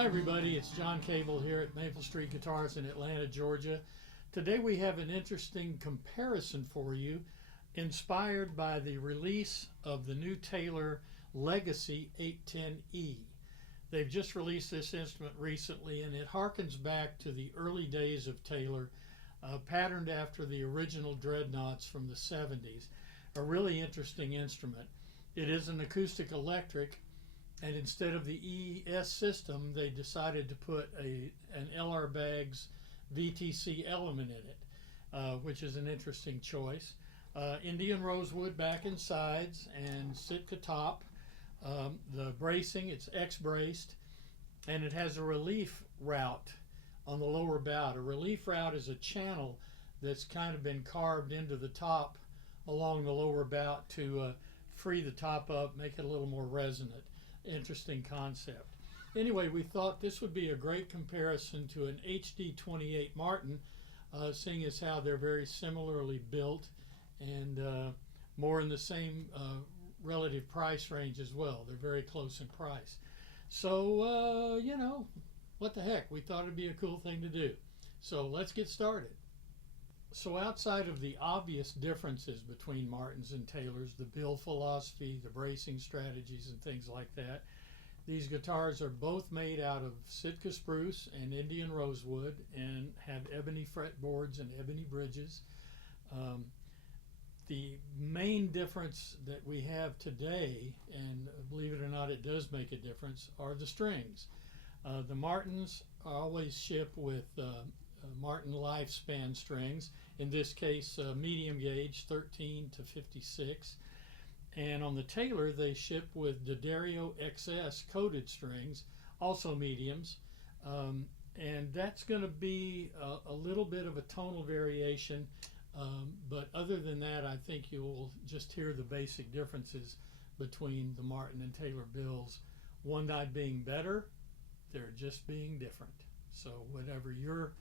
Hi everybody, it's John Cable here at Maple Street Guitars in Atlanta, Georgia. Today we have an interesting comparison for you inspired by the release of the new Taylor Legacy 810E. They've just released this instrument recently and it harkens back to the early days of Taylor, patterned after the original Dreadnoughts from the 70s. A really interesting instrument. It is an acoustic electric, and instead of the ES system, they decided to put an LR Baggs VTC element in it, which is an interesting choice. Indian rosewood back and sides and Sitka top. The bracing, it's X-braced, and it has a relief route on the lower bout. A relief route is a channel that's kind of been carved into the top along the lower bout to free the top up, make it a little more resonant. Interesting concept. Anyway, we thought this would be a great comparison to an HD28 Martin, seeing as how they're very similarly built and more in the same relative price range as well. They're very close in price. So, you know, what the heck? We thought it'd be a cool thing to do. So let's get started. So outside of the obvious differences between Martins and Taylors, the build philosophy, the bracing strategies, and things like that, these guitars are both made out of Sitka spruce and Indian rosewood and have ebony fretboards and ebony bridges. The main difference that we have today, and believe it or not, it does make a difference, are the strings. The Martins always ship with Martin lifespan strings, in this case medium gauge 13 to 56, and on the Taylor they ship with D'Addario XS coated strings, also mediums, and that's going to be a little bit of a tonal variation, but other than that I think you'll just hear the basic differences between the Martin and Taylor builds, one not being better, they're just being different. So whatever your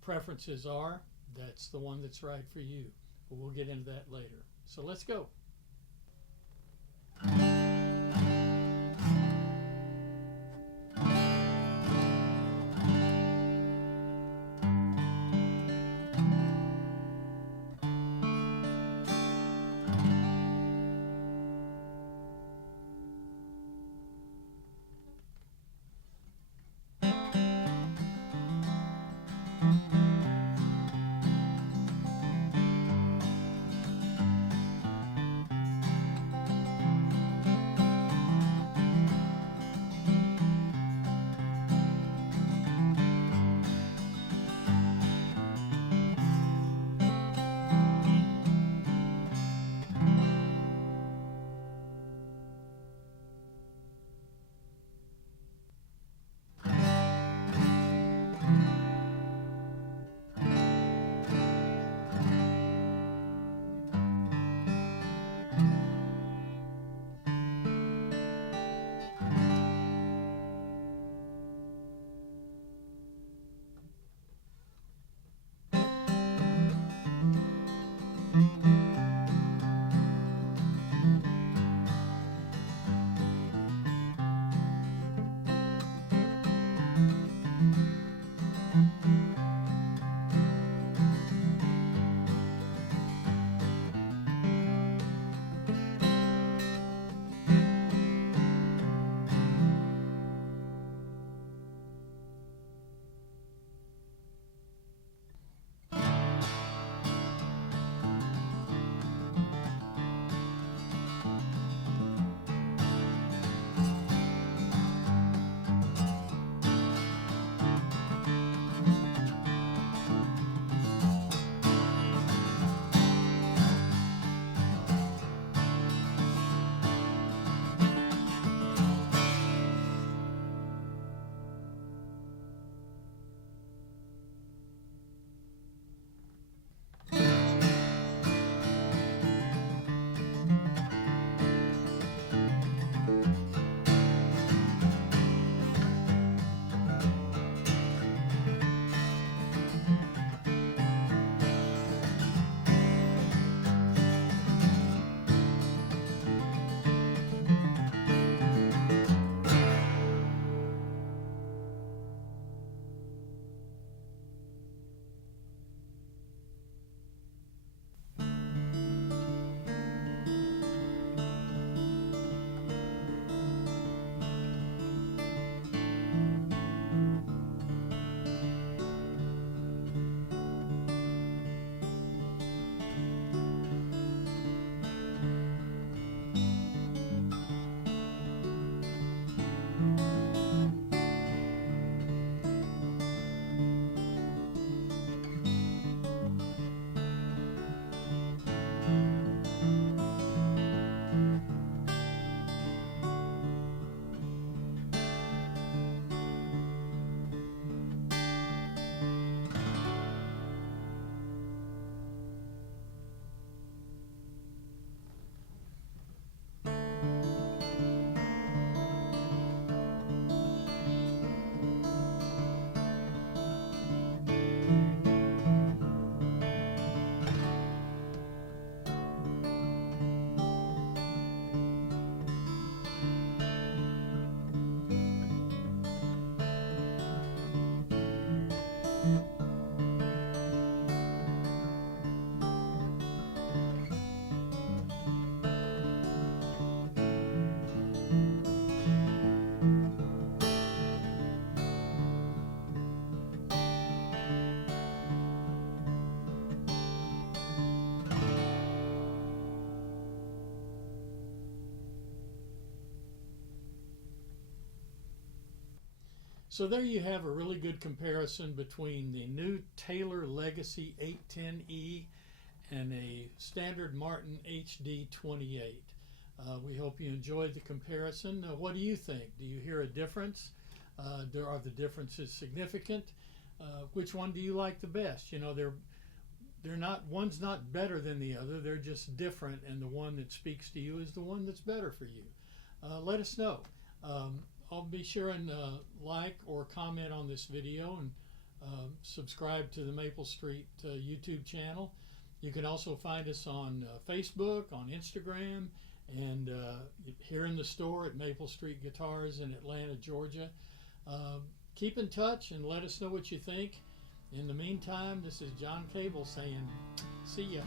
preferences are, that's the one that's right for you. But we'll get into that later. So let's go. So there you have a really good comparison between the new Taylor Legacy 810E and a standard Martin HD 28. We hope you enjoyed the comparison. What do you think? Do you hear a difference? Are the differences significant? Which one do you like the best? You know, they're not, one's not better than the other, they're just different, and the one that speaks to you is the one that's better for you. Let us know. I'll be sure and like or comment on this video, and subscribe to the Maple Street YouTube channel. You can also find us on Facebook, on Instagram, and here in the store at Maple Street Guitars in Atlanta, Georgia. Keep in touch and let us know what you think. In the meantime, this is John Cable saying, see ya.